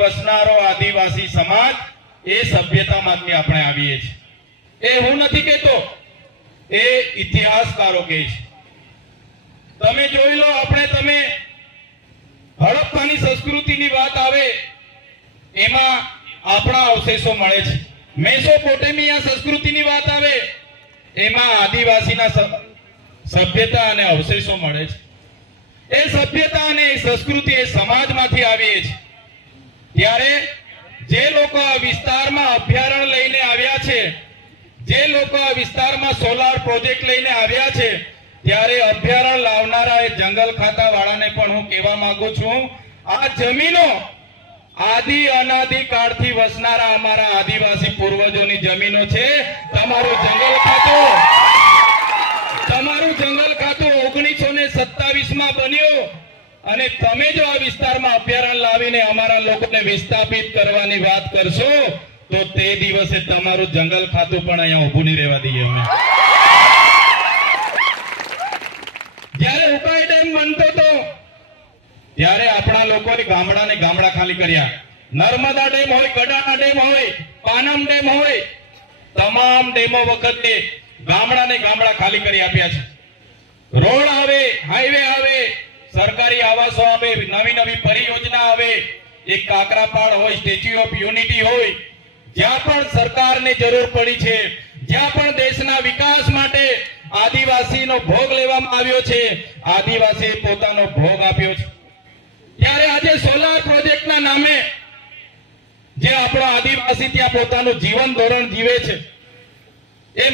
વસનારો આદિવાસી સમાજ એ સભ્યતામાંથી આપણે આવીએ છીએ. એ હું નથી કહેતો, એ ઇતિહાસકારો કહે છે. તમે જોઈ લો, તમે હડપ્પાની સંસ્કૃતિની વાત આવે એમાં આપણા અવશેષો મળે છે. મેસોપોટેમિયા સંસ્કૃતિની વાત આવે એમાં આદિવાસીના સભ્યતા અને અવશેષો મળે છે. એ સભ્યતા અને સંસ્કૃતિ એ સમાજમાંથી આવી છે. ત્યારે જે લોકો આ વિસ્તારમાં અભયારણ્ય લઈને આવ્યા છે, જે લોકો આ વિસ્તારમાં સોલાર પ્રોજેક્ટ લઈને આવ્યા છે, ત્યારે અભયારણ્ય લાવનારા એ જંગલ ખાતા વાળાને પણ હું કહેવા માંગુ છું, આ જમીનો આદિ અનાદિ કાળથી વસનારા અમારા આદિવાસી પૂર્વજોની જમીનો છે. તમારું જંગલ ખાતું 1927 માં બન્યું અને તમે જો આ વિસ્તારમાં અભયારણ્ય લાવીને અમારા લોકોને વિસ્થાપિત કરવાની વાત કરશો તો તે દિવસે તમારું જંગલ ખાતું પણ અહીંયા ઊભું નહીં રહેવા દઈએ અમે. જ્યારે ઉકાઈ ડેમ બનતો હતો ત્યારે આપણા લોકોએ ગામડા ખાલી કર્યા. નર્મદા ડેમ હોય, ગડાના ડેમ હોય, પાનમ ડેમ હોય, તમામ ડેમો વખતે ગામડા ખાલી કરી આપ્યા છે. રોડ આવે, હાઈવે આવે, સરકારી આવાસો આવે, નવી પરિયોજના આવે, એક કાકરાપાડ હોય, સ્ટેચ્યુ ઓફ યુનિટી હોય, જ્યાં પણ સરકારને જરૂર પડી છે, જ્યાં પણ દેશના વિકાસ માટે આદિવાસીનો ભોગ લેવામાં આવ્યો છે, આદિવાસીએ પોતાનો ભોગ આપ્યો છે. ત્યારે આજે સોલાર પ્રોજેક્ટના નામે જે આપણો આદિવાસી ત્યાં પોતાનું જીવન ધોરણ જીવે છે, એ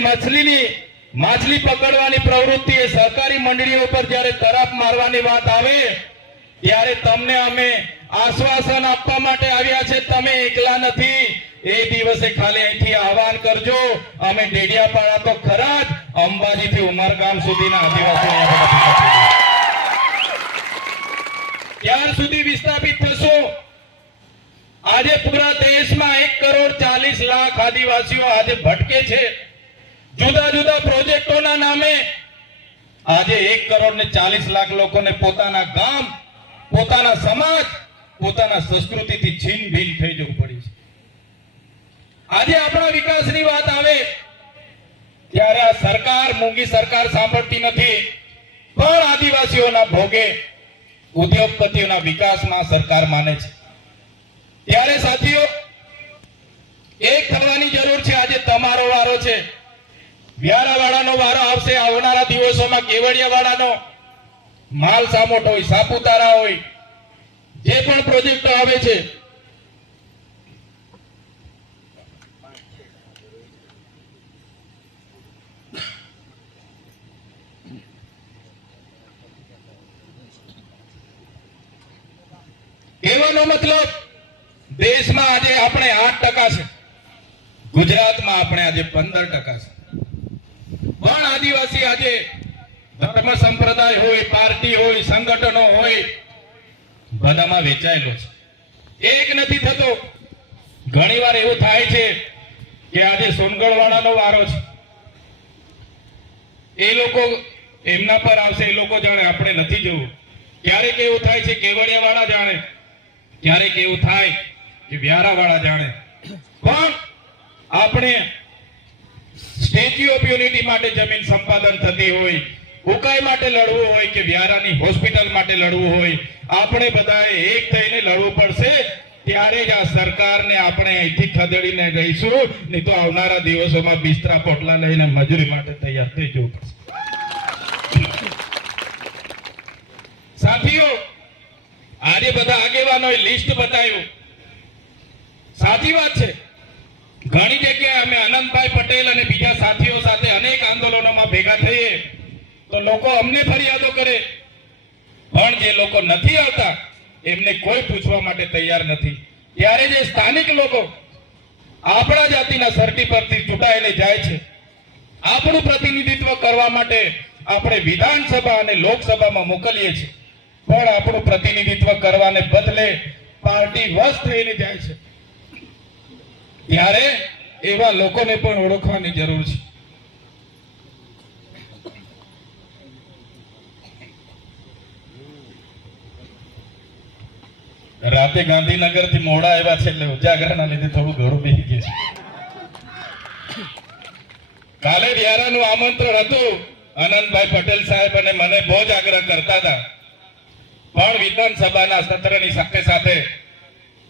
માછલી પકડવાની પ્રવૃત્તિ એ સહકારી મંડળીઓ પર જ્યારે તરાપ મારવાની વાત આવે ત્યારે તમને અમે આશ્વાસન આપવા માટે આવ્યા છે, તમે એકલા નથી. એ દિવસે ખાલી અહીંથી આહવાન કરજો, અમે ડેડિયાપાડા તો ખરા જ, અંબાજીથી ઉમરગામ સુધીના આદિવાસીઓ ક્યાર સુધી વિસ્થાપિત થશો? આજે પૂરા દેશમાં 1,40,00,000 આદિવાસીઓ આજે ભટકે છે. જુદા જુદા પ્રોજેક્ટોના નામે આજે 1,40,00,000 લોકોને પોતાના ગામ, પોતાના સમાજ, પોતાના સંસ્કૃતિથી છીન ભીન થઈ જવું પડી છે. આજે આપણા વિકાસની વાત આવે ત્યારે આ સરકાર, મૂંગી સરકાર સાંભળતી નથી, પણ આદિવાસીઓના ભોગે ઉદ્યોગપતિઓના વિકાસમાં સરકાર માને છે. ત્યારે સાથીઓ, એક થવાની જરૂર છે. આજે તમારો વારો છે. વ્યારાવાળાનો વારો આવશે આવનારા દિવસોમાં. કેવડિયાવાળાનો, માલસામોટ હોય, સાપુતારા હોય, જે પણ પ્રોજેક્ટો આવે છે, કહેવાનો મતલબ દેશમાં આજે આપણે 8% છે, ગુજરાતમાં આપણે આજે 15% છે. પણ આદિવાસી આજે ધર્મ સંપ્રદાય હોય, પાર્ટી હોય, સંગઠનો હોય, બધામાં વેચાયેલો છે. એક નથી થતો. ઘણીવાર એવું થાય છે કે આજે સોનગઢવાળાનો વારો છે, એ લોકો એમના પર આવશે, એ લોકો જાણે, આપણે નથી જવું. ક્યારેક એવું થાય છે કેવડિયાવાળા જાણે, ક્યારેક એવું થાય કે વ્યારાવાળા જાણે. પણ આપણે સ્ટેચ્યુ ઓફ યુનિટી માટે જમીન સંપાદન થતી હોય, ઉકાઈ માટે લડવું હોય કે વ્યારાની હોસ્પિટલ માટે લડવું હોય, આપણે બધાએ એક થઈને લડવું પડશે. ત્યારે જ આ સરકારને આપણે અહીંથી ખદેડીને રહીશું, નહીં તો આવનારા દિવસોમાં બિસ્તરા પોટલા લઈને મજૂરી માટે તૈયાર થઈ જવું પડશે. સાથીઓ, આજે બધા આગેવાનોએ લિસ્ટ બતાવ્યું. સાચી વાત છે. ઘણી જગ્યાએ અમે અનંતભાઈ પટેલ અને બીજા સાથીઓ સાથે અનેક આંદોલનોમાં ભેગા થઈએ તો લોકો અમને ફરિયાદો કરે, પણ જે લોકો નથી આવતા એમને કોઈ પૂછવા માટે તૈયાર નથી. ત્યારે જે સ્થાનિક લોકો આપણા જાતિના સર્ટી પરથી ચૂંટાઈને જાય છે, આપણું પ્રતિનિધિત્વ કરવા માટે આપણે વિધાનસભા અને લોકસભામાં મોકલીએ છીએ, પણ આપણું પ્રતિનિધિત્વ કરવાને બદલે પાર્ટી વશ થઈને જાય છે. ત્યારે એવા લોકોને પણ ઓળખવાની જરૂર છે. રાતે ગાંધીનગર થી મોડા આવ્યા છે એટલે ઉજાગરાના લીધે થોડું ઘણું બેસી ગયું છે. કાલે વ્યારાનું આમંત્રણ હતું. આનંદભાઈ પટેલ સાહેબ અને મને બહુ જ આગ્રહ કરતા હતા, પણ વિધાનસભાના સત્રની સાથે સાથે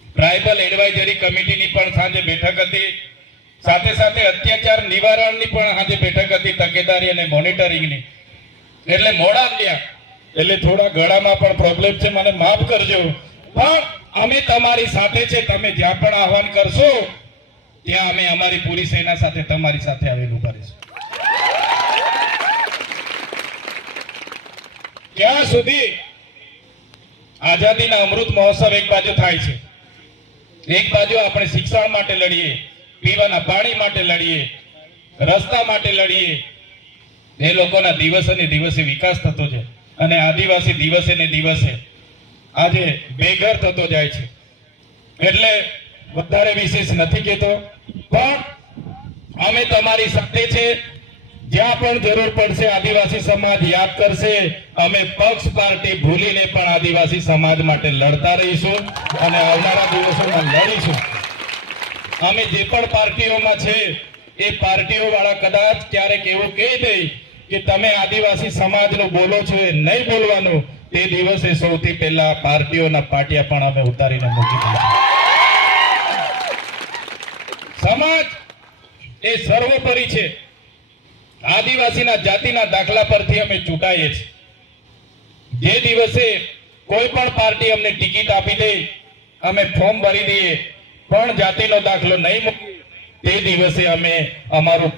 ટ્રાઇબલ એડવાઇઝરી કમિટીની પણ સાંજે બેઠક હતી, સાથે સાથે અત્યાચાર નિવારણની પણ સાંજે બેઠક હતી, તકેદારી અને મોનિટરિંગની. એટલે મોડા આવ્યા એટલે થોડા ગળામાં પણ પ્રોબ્લેમ છે, મને માફ કરજો. પણ અમે તમારી સાથે છે. તમે જ્યાં પણ આહવાન કરશો ત્યાં અમે અમારી પૂરી સેના સાથે તમારી સાથે આવેલું કરીશું. ક્યાં સુધી આઝાદીના અમૃત મહોત્સવ એક બાજુ થાય છે, એક બાજુ આપણે શિક્ષણ માટે લડીએ, પીવાના પાણી માટે લડીએ, રસ્તા માટે લડીએ. એ લોકોના દિવસે ને દિવસે વિકાસ થતો છે અને આદિવાસી દિવસે ને દિવસે આજે બેઘર થતો જાય છે. એટલે વધારે વિશેષ નથી કહેતો, પણ અમે તમારી સાથે છે. જ્યાં પણ જરૂર પડશે આદિવાસી સમાજ યાદ કરશે. અમે પક્ષ પાર્ટી ભૂલીને પણ આદિવાસી સમાજ માટે લડતા રહીશું અને આવનારા દિવસોમાં લડીશું. અમે જે પણ પાર્ટીઓમાં છે એ પાર્ટીઓ વાળા કદાચ ક્યારેક એવું કહી દે કે તમે આદિવાસી સમાજનું બોલો છો, એ નહીં બોલવાનું, તે દિવસે સૌથી પહેલા પાર્ટીઓના પાટિયા પણ અમે ઉતારીને મૂકી દઈશું. સમાજ એ સર્વોપરી છે. આદિવાસીના જાતિના દાખલા પરથી અમે ચૂંટાઈએ છીએ. જે દિવસે કોઈ પણ પાર્ટી અમને ટિકિટ આપી દે, અમે ફોર્મ ભરી દઈએ, પણ જાતિનો દાખલો નહીં મૂકીએ, તે દિવસે અમે અમારું